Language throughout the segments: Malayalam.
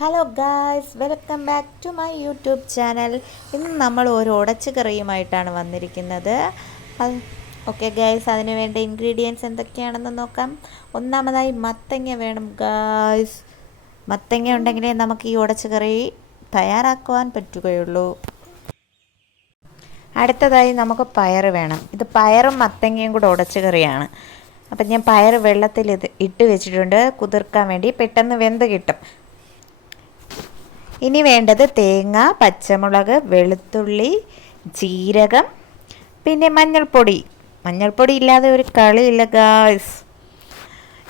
Hello guys welcome back to my YouTube channel ഇന്ന് നമ്മൾ ഒരു ഉടച്ചു കറിയുമായിട്ടാണ് വന്നിരിക്കുന്നത് ഓക്കെ ഗായ്സ് അതിന് വേണ്ട ഇൻഗ്രീഡിയൻസ് എന്തൊക്കെയാണെന്ന് നോക്കാം. ഒന്നാമതായി മത്തങ്ങ വേണം ഗായ്സ് മത്തങ്ങ ഉണ്ടെങ്കിലേ നമുക്ക് ഈ ഉടച്ചു കറി തയ്യാറാക്കുവാൻ പറ്റുകയുള്ളൂ. അടുത്തതായി നമുക്ക് പയർ വേണം. ഇത് പയറും മത്തങ്ങയും കൂടെ ഉടച്ചു കറിയാണ് അപ്പം ഞാൻ പയർ വെള്ളത്തിൽ ഇത് ഇട്ട് വെച്ചിട്ടുണ്ട്. കുതിർക്കാൻ വേണ്ടി പെട്ടെന്ന് വെന്ത് കിട്ടും. ഇനി വേണ്ടത് തേങ്ങ പച്ചമുളക് വെളുത്തുള്ളി ജീരകം പിന്നെ മഞ്ഞൾപ്പൊടി. മഞ്ഞൾപ്പൊടി ഇല്ലാതെ ഒരു കളിയില്ല ഗായ്സ്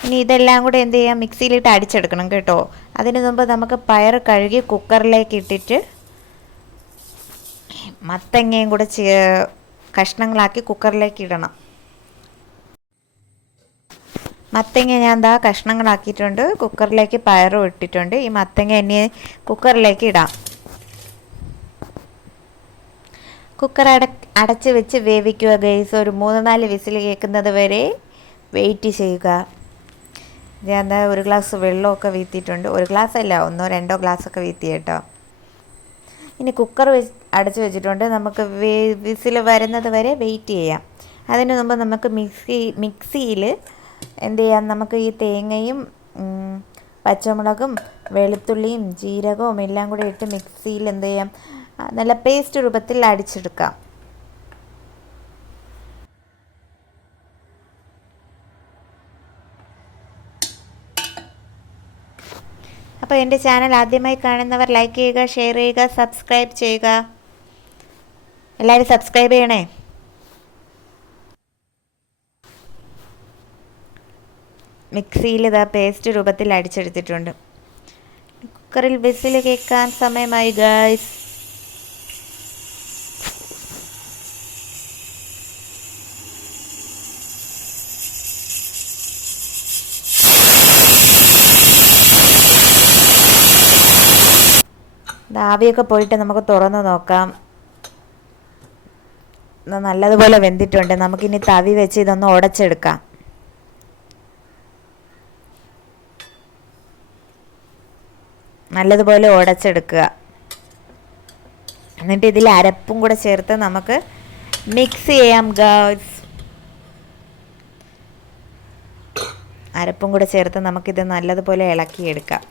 ഇനി ഇതെല്ലാം കൂടെ എന്ത് ചെയ്യാം? മിക്സിയിലിട്ട് അടിച്ചെടുക്കണം കേട്ടോ. അതിന് മുമ്പ് നമുക്ക് പയർ കഴുകി കുക്കറിലേക്ക് ഇട്ടിട്ട് മത്തങ്ങയും കൂടെ കഷ്ണങ്ങളാക്കി കുക്കറിലേക്ക് ഇടണം. മത്തങ്ങ ഞാൻ എന്താ കഷ്ണങ്ങളാക്കിയിട്ടുണ്ട്. കുക്കറിലേക്ക് പയറും ഇട്ടിട്ടുണ്ട്. ഈ മത്തങ്ങ എന്നെ കുക്കറിലേക്ക് ഇടാം. കുക്കർ അട അടച്ച് വെച്ച് വേവിക്കുക ഗൈസ് ഒരു മൂന്ന് നാല് വിസിൽ കേൾക്കുന്നത് വരെ വെയിറ്റ് ചെയ്യുക. ഞാൻ ഒരു ഗ്ലാസ് വെള്ളമൊക്കെ വീത്തിയിട്ടുണ്ട്. ഒരു ഗ്ലാസ് അല്ല ഒന്നോ രണ്ടോ ഗ്ലാസ്സൊക്കെ വീത്തി കേട്ടോ. ഇനി കുക്കർ വെച്ച് അടച്ച് വെച്ചിട്ടുണ്ട്. നമുക്ക് വിസിൽ വരുന്നത് വരെ വെയിറ്റ് ചെയ്യാം. അതിന് മുമ്പ് നമുക്ക് മിക്സി മിക്സിയിൽ എന്ത് ചെയ്യാം? നമുക്ക് ഈ തേങ്ങയും പച്ചമുളകും വെളുത്തുള്ളിയും ജീരകവും എല്ലാം കൂടെ ഇട്ട് മിക്സിയിൽ എന്ത് ചെയ്യാം? നല്ല പേസ്റ്റ് രൂപത്തിൽ അടിച്ചെടുക്കാം. അപ്പോൾ എന്റെ ചാനൽ ആദ്യമായി കാണുന്നവർ ലൈക്ക് ചെയ്യുക ഷെയർ ചെയ്യുക സബ്സ്ക്രൈബ് ചെയ്യുക. എല്ലാവരും സബ്സ്ക്രൈബ് ചെയ്യണേ. മിക്സിയിൽ ഇതാ പേസ്റ്റ് രൂപത്തിൽ അടിച്ചെടുത്തിട്ടുണ്ട്. കുക്കറിൽ വിസിൽ കേൾക്കാൻ സമയമായി ഗായ്സ് ആവിയൊക്കെ പോയിട്ട് നമുക്ക് തുറന്ന് നോക്കാം. നല്ലതുപോലെ വെന്തിട്ടുണ്ട്. നമുക്കിനി തവി വെച്ച് ഇതൊന്ന് ഉടച്ചെടുക്കാം. നല്ലതുപോലെ ഉടച്ചെടുക്കുക. എന്നിട്ട് ഇതിൽ അരപ്പും കൂടെ ചേർത്ത് നമുക്ക് മിക്സ് ചെയ്യാം ഗേൾസ് അരപ്പും കൂടെ ചേർത്ത് നമുക്കിത് നല്ലതുപോലെ ഇളക്കിയെടുക്കാം.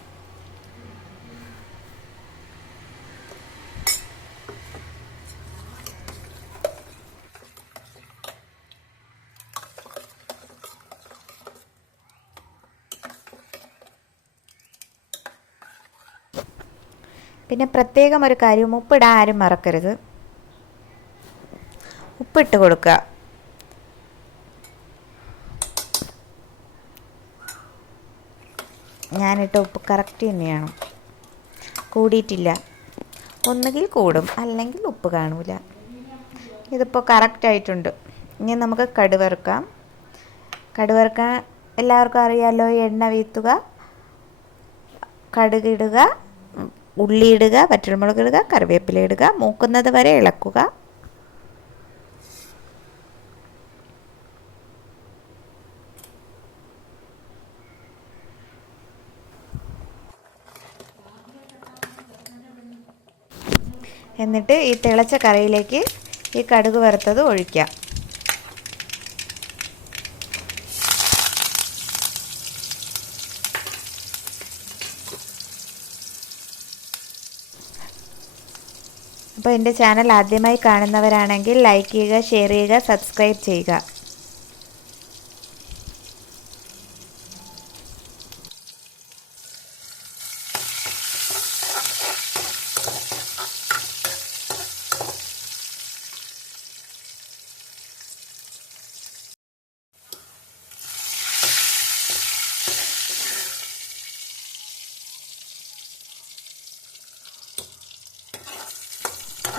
പിന്നെ പ്രത്യേകം ഒരു കാര്യം ഉപ്പിടാൻ ആരും മറക്കരുത്. ഉപ്പിട്ട് കൊടുക്കുക. ഞാനിട്ട ഉപ്പ് കറക്റ്റ് തന്നെയാണ്. കൂടിയിട്ടില്ല. ഒന്നുകിൽ കൂടും അല്ലെങ്കിൽ ഉപ്പ് കാണൂല. ഇതിപ്പോൾ കറക്റ്റ് ആയിട്ടുണ്ട്. ഇനി നമുക്ക് കടുവറുക്കാം കടുവറുക്കാൻ എല്ലാവർക്കും അറിയാമല്ലോ എണ്ണ വീത്തുക കടുകിടുക ഉള്ളി ഇടുക വറ്റൽമുളക് ഇടുക കറിവേപ്പില ഇടുക മൂക്കുന്നത് വരെ ഇളക്കുക. എന്നിട്ട് ഈ തിളച്ച കറിയിലേക്ക് ഈ കടുക് വറുത്തത് ഒഴിക്കാം. അപ്പോൾ എന്റെ ചാനൽ ആദ്യമായി കാണുന്നവരാണെങ്കിൽ ലൈക്ക് ചെയ്യുക ഷെയർ ചെയ്യുക സബ്സ്ക്രൈബ് ചെയ്യുക.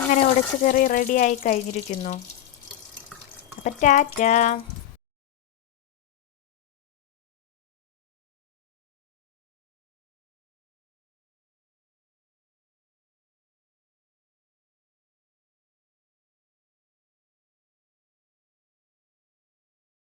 അങ്ങനെ ഉടച്ചു കറി റെഡിയായി കഴിഞ്ഞിരിക്കുന്നു. അപ്പം ടാറ്റ.